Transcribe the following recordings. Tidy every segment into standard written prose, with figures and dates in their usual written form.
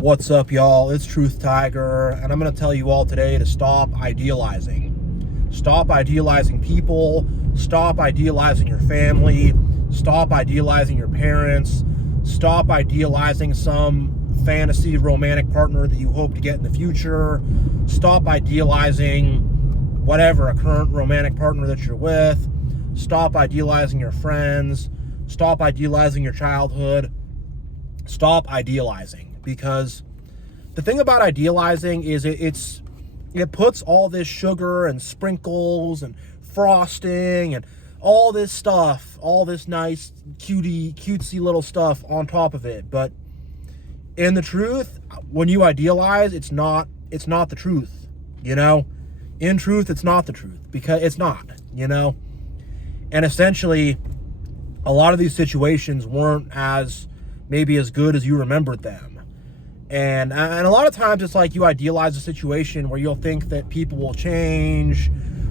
What's up, y'all? It's Truth Tiger, and I'm going to tell you all today to stop idealizing. Stop idealizing people. Stop idealizing your family. Stop idealizing your parents. Stop idealizing some fantasy romantic partner that you hope to get in the future. Stop idealizing whatever, a current romantic partner that you're with. Stop idealizing your friends. Stop idealizing your childhood. Stop idealizing. Because the thing about idealizing is it puts all this sugar and sprinkles and frosting and all this stuff, all this nice cutesy little stuff on top of it. But in the truth, when you idealize, it's not the truth, you know? In truth, it's not the truth, because it's not, you know? And essentially, a lot of these situations weren't maybe as good as you remembered them. And a lot of times it's like you idealize a situation where you'll think that people will change,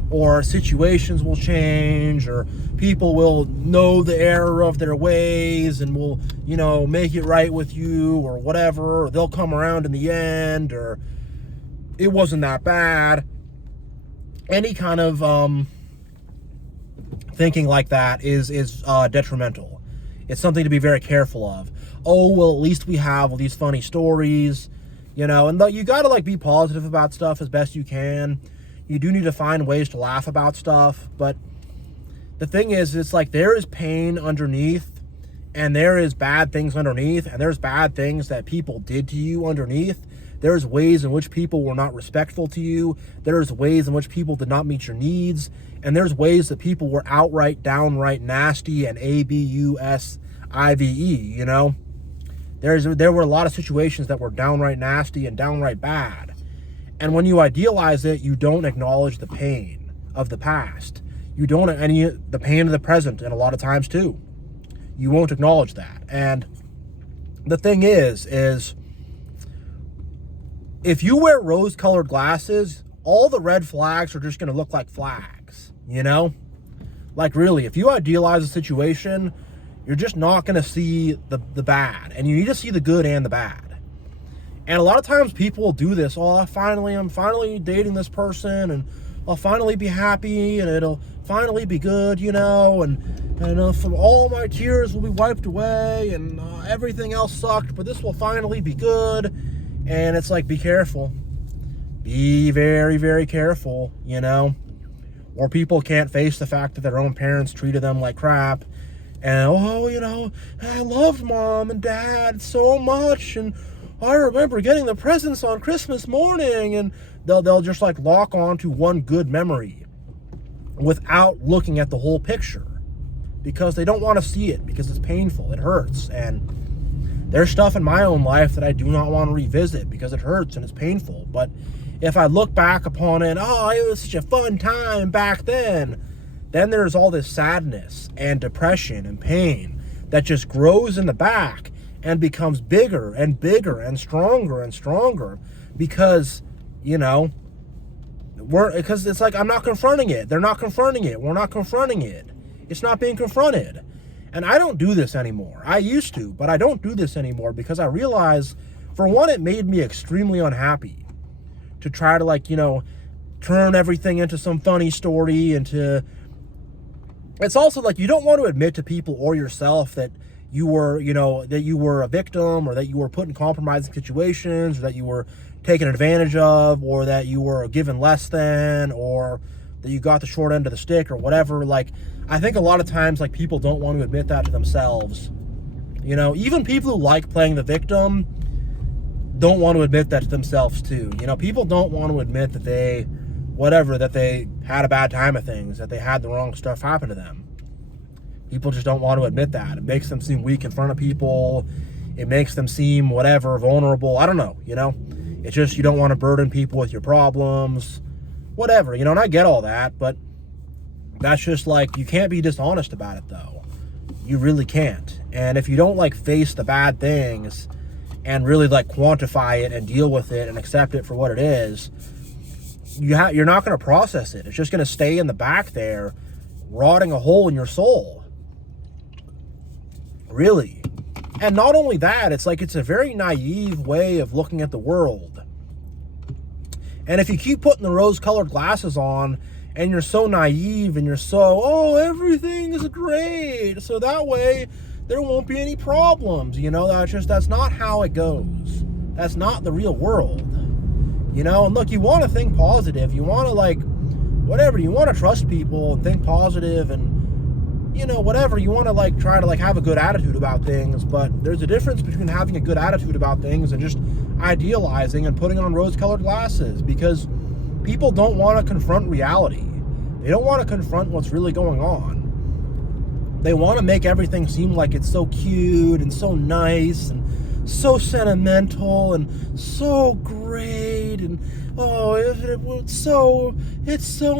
or situations will change, or people will know the error of their ways and will, make it right with you or whatever, or they'll come around in the end, or it wasn't that bad. Any kind of thinking like that is detrimental. It's something to be very careful of. Oh, well, at least we have all these funny stories, and you got to be positive about stuff as best you can. You do need to find ways to laugh about stuff, but the thing is, it's there is pain underneath, and there is bad things underneath, and there's bad things that people did to you underneath. There's ways in which people were not respectful to you. There's ways in which people did not meet your needs, and there's ways that people were downright nasty and abusive, There were a lot of situations that were downright nasty and downright bad. And when you idealize it, you don't acknowledge the pain of the past. You don't the pain of the present, and a lot of times too. You won't acknowledge that. And the thing is if you wear rose-colored glasses, all the red flags are just going to look like flags, Really, if you idealize a situation, you're just not going to see the bad, and you need to see the good and the bad. And a lot of times people will do this. Oh, I'm finally dating this person, and I'll finally be happy, and it'll finally be good, and from all my tears will be wiped away, and everything else sucked, but this will finally be good. And it's be careful. Be very, very careful, Or people can't face the fact that their own parents treated them like crap. And, I loved mom and dad so much, and I remember getting the presents on Christmas morning, and they'll just lock on to one good memory without looking at the whole picture, because they don't want to see it, because it's painful, it hurts. And there's stuff in my own life that I do not want to revisit because it hurts and it's painful. But if I look back upon it, it was such a fun time back then there's all this sadness and depression and pain that just grows in the back and becomes bigger and bigger and stronger because, because it's I'm not confronting it. They're not confronting it. We're not confronting it. It's not being confronted. And I don't do this anymore. I used to, but I don't do this anymore because I realize, for one, it made me extremely unhappy to try to turn everything into some funny story, it's also you don't want to admit to people or yourself that you were, that you were a victim, or that you were put in compromising situations, or that you were taken advantage of, or that you were given less than, or that you got the short end of the stick, or whatever. I think a lot of times people don't want to admit that to themselves. Even people who like playing the victim don't want to admit that to themselves too. People don't want to admit that they had a bad time of things, that they had the wrong stuff happen to them. People just don't want to admit that. It makes them seem weak in front of people. It makes them seem vulnerable. I don't know, It's just, you don't want to burden people with your problems, whatever, and I get all that, but that's just you can't be dishonest about it, though. You really can't. And if you don't face the bad things and really quantify it and deal with it and accept it for what it is, you're not going to process it. It's just going to stay in the back there, rotting a hole in your soul. Really. And not only that, it's like it's a very naive way of looking at the world. And if you keep putting the rose-colored glasses on and you're so naive and you're so, oh, everything is great, so that way there won't be any problems, that's not how it goes. That's not the real world, and look, you want to think positive, you want to you want to trust people and think positive and whatever, you want to try to have a good attitude about things, but there's a difference between having a good attitude about things and just idealizing and putting on rose-colored glasses, because people don't want to confront reality. They don't want to confront what's really going on. They want to make everything seem like it's so cute and so nice and so sentimental and so great and it's so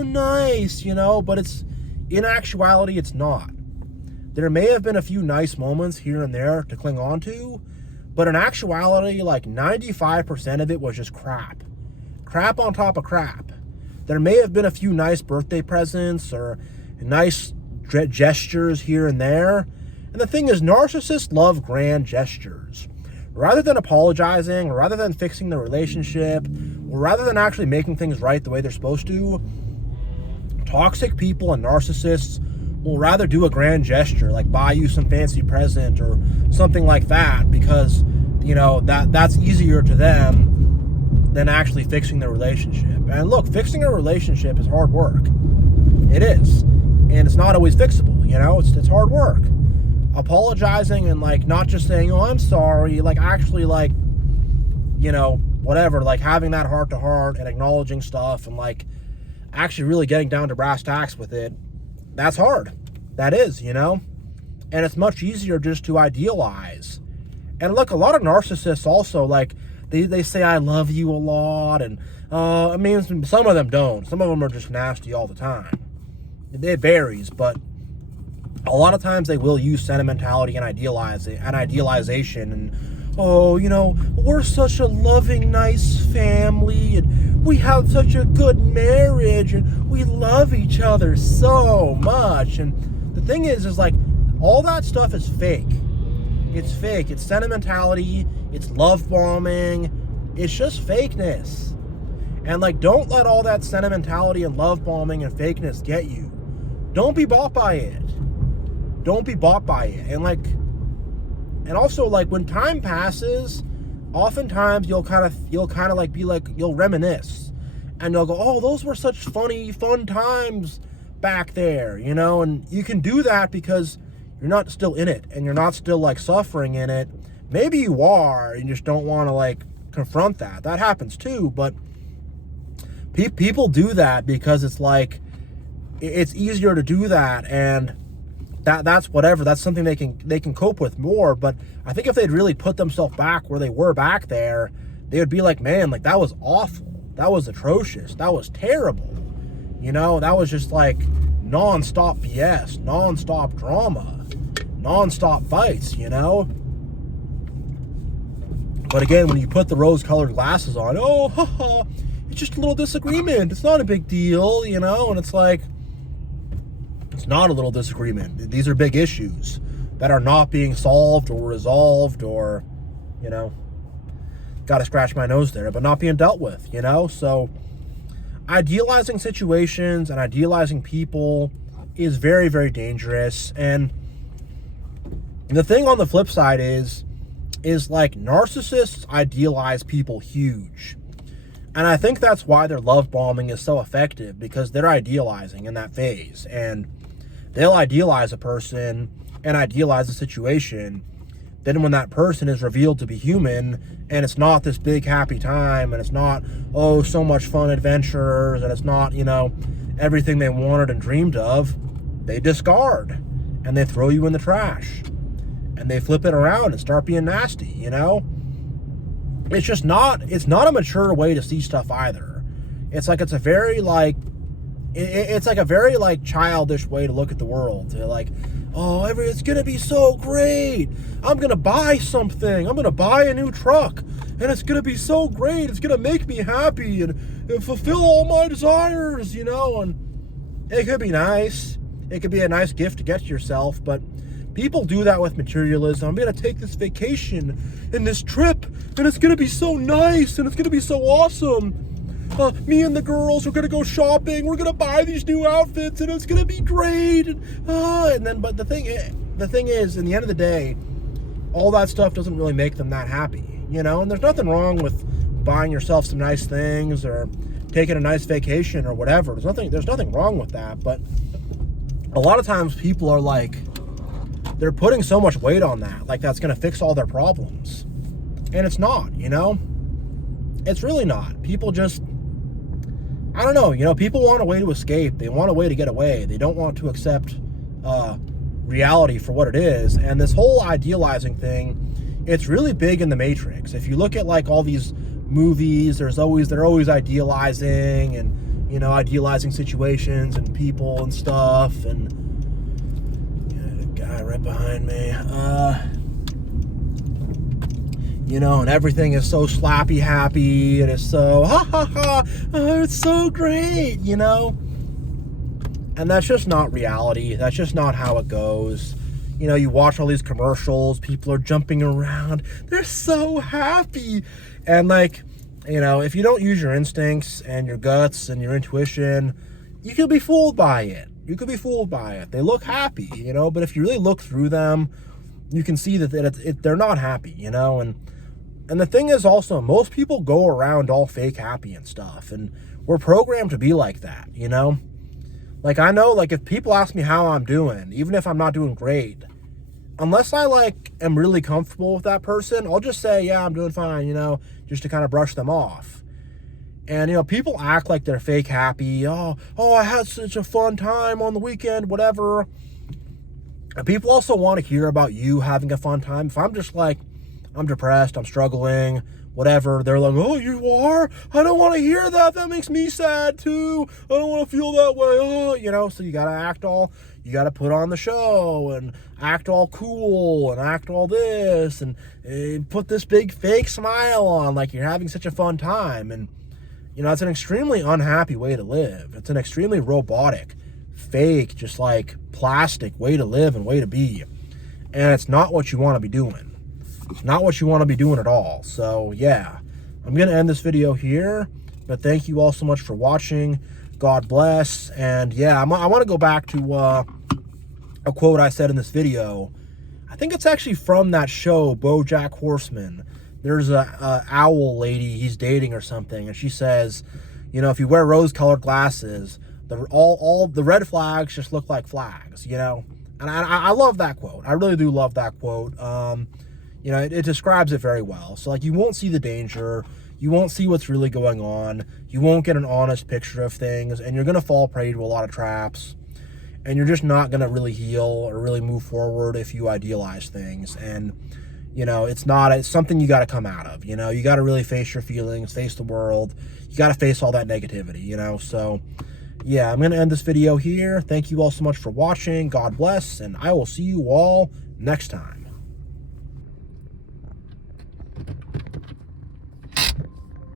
nice, but in actuality, it's not. There may have been a few nice moments here and there to cling on to, but in actuality, 95% of it was just crap. Crap on top of crap. There may have been a few nice birthday presents or nice gestures here and there. And the thing is, narcissists love grand gestures. Rather than apologizing, or rather than fixing the relationship, or rather than actually making things right the way they're supposed to, toxic people and narcissists will rather do a grand gesture, like buy you some fancy present or something like that, because that's easier to them than actually fixing the relationship. And look, fixing a relationship is hard work. It is. And it's not always fixable, it's hard work. Apologizing and not just saying, oh, I'm sorry, actually whatever, having that heart to heart and acknowledging stuff and actually really getting down to brass tacks with it, that's hard. That is, and it's much easier just to idealize. And look, a lot of narcissists also, they say, I love you a lot, and some of them don't. Some of them are just nasty all the time. It varies, but a lot of times they will use sentimentality and idealization and, we're such a loving, nice family, and we have such a good marriage, and we love each other so much. And the thing is all that stuff is fake. It's fake. It's sentimentality. It's love bombing. It's just fakeness. And don't let all that sentimentality and love bombing and fakeness get you. Don't be bought by it. Don't be bought by it. And also when time passes, oftentimes you'll reminisce, and you'll go, oh, those were such fun times back there, and you can do that because you're not still in it and you're not still suffering in it. Maybe you are, and you just don't want to confront that. That happens too, but people do that because it's easier to do that, and that's whatever. That's something they can cope with more. But I think if they'd really put themselves back where they were back there, they would be man, that was awful. That was atrocious. That was terrible. That was just non-stop BS, non-stop drama, non-stop fights, But again, when you put the rose-colored glasses on, oh, haha, it's just a little disagreement. It's not a big deal, and it's it's not a little disagreement. These are big issues that are not being solved or resolved or, got to scratch my nose there, but not being dealt with, So idealizing situations and idealizing people is very, very dangerous. And the thing on the flip side is narcissists idealize people huge. And I think that's why their love bombing is so effective, because they're idealizing in that phase. And they'll idealize a person and idealize a situation. Then when that person is revealed to be human, and it's not this big happy time, and it's not, oh, so much fun adventures, and it's not, everything they wanted and dreamed of, they discard. And they throw you in the trash. And they flip it around and start being nasty, It's just not, it's not a mature way to see stuff either. It's it's a very it's a very childish way to look at the world. To oh, it's gonna be so great. I'm gonna buy something. I'm gonna buy a new truck, and it's gonna be so great. It's gonna make me happy and fulfill all my desires, And it could be nice. It could be a nice gift to get to yourself, but People do that with materialism. I'm going to take this vacation and this trip, and it's going to be so nice, and it's going to be so awesome. Me and the girls are going to go shopping. We're going to buy these new outfits, and it's going to be great. But the thing is, in the end of the day, all that stuff doesn't really make them that happy, you know? And there's nothing wrong with buying yourself some nice things or taking a nice vacation or whatever. There's nothing wrong with that. But a lot of times people are like, they're putting so much weight on that, like that's going to fix all their problems. And it's not, you know? It's really not. People just, I don't know, you know, people want a way to escape. They want a way to get away. They don't want to accept reality for what it is. And this whole idealizing thing, it's really big in the Matrix. If you look at like all these movies, they're always idealizing and, you know, idealizing situations and people and stuff. And yeah, the guy right behind me, you know, and everything is so slappy happy and it's so ha ha ha, oh, it's so great, you know. And that's just not reality. That's just not how it goes. You know, you watch all these commercials, people are jumping around, they're so happy. And like, you know, if you don't use your instincts and your guts and your intuition, you could be fooled by it. You could be fooled by it. They look happy, you know, but if you really look through them, you can see that they're not happy, you know. And the thing is also, most people go around all fake happy and stuff, and we're programmed to be like that, you know. Like, I know, like, if people ask me how I'm doing, even if I'm not doing great, unless I, like, am really comfortable with that person, I'll just say, yeah, I'm doing fine, you know, just to kind of brush them off. And, you know, people act like they're fake happy. Oh, I had such a fun time on the weekend, whatever. And people also want to hear about you having a fun time. If I'm just like, I'm depressed, I'm struggling, whatever, they're like, oh, you are? I don't want to hear that. That makes me sad too. I don't want to feel that way. Oh, you know, so you got to put on the show and act all cool and act all this and put this big fake smile on like you're having such a fun time. And, you know, it's an extremely unhappy way to live. It's an extremely robotic, fake, just like plastic way to live and way to be. And it's not what you want to be doing. It's not what you want to be doing at all. So, yeah, I'm going to end this video here. But thank you all so much for watching. God bless. And, yeah, I want to go back to a quote I said in this video. I think it's actually from that show, BoJack Horseman. There's a owl lady he's dating or something. And she says, you know, if you wear rose-colored glasses, all the red flags just look like flags, you know. And I love that quote. I really do love that quote. You know, it describes it very well. So, like, you won't see the danger. You won't see what's really going on. You won't get an honest picture of things. And you're going to fall prey to a lot of traps. And you're just not going to really heal or really move forward if you idealize things. And, you know, it's something you got to come out of. You know, you got to really face your feelings, face the world. You got to face all that negativity, you know. So, yeah, I'm going to end this video here. Thank you all so much for watching. God bless. And I will see you all next time.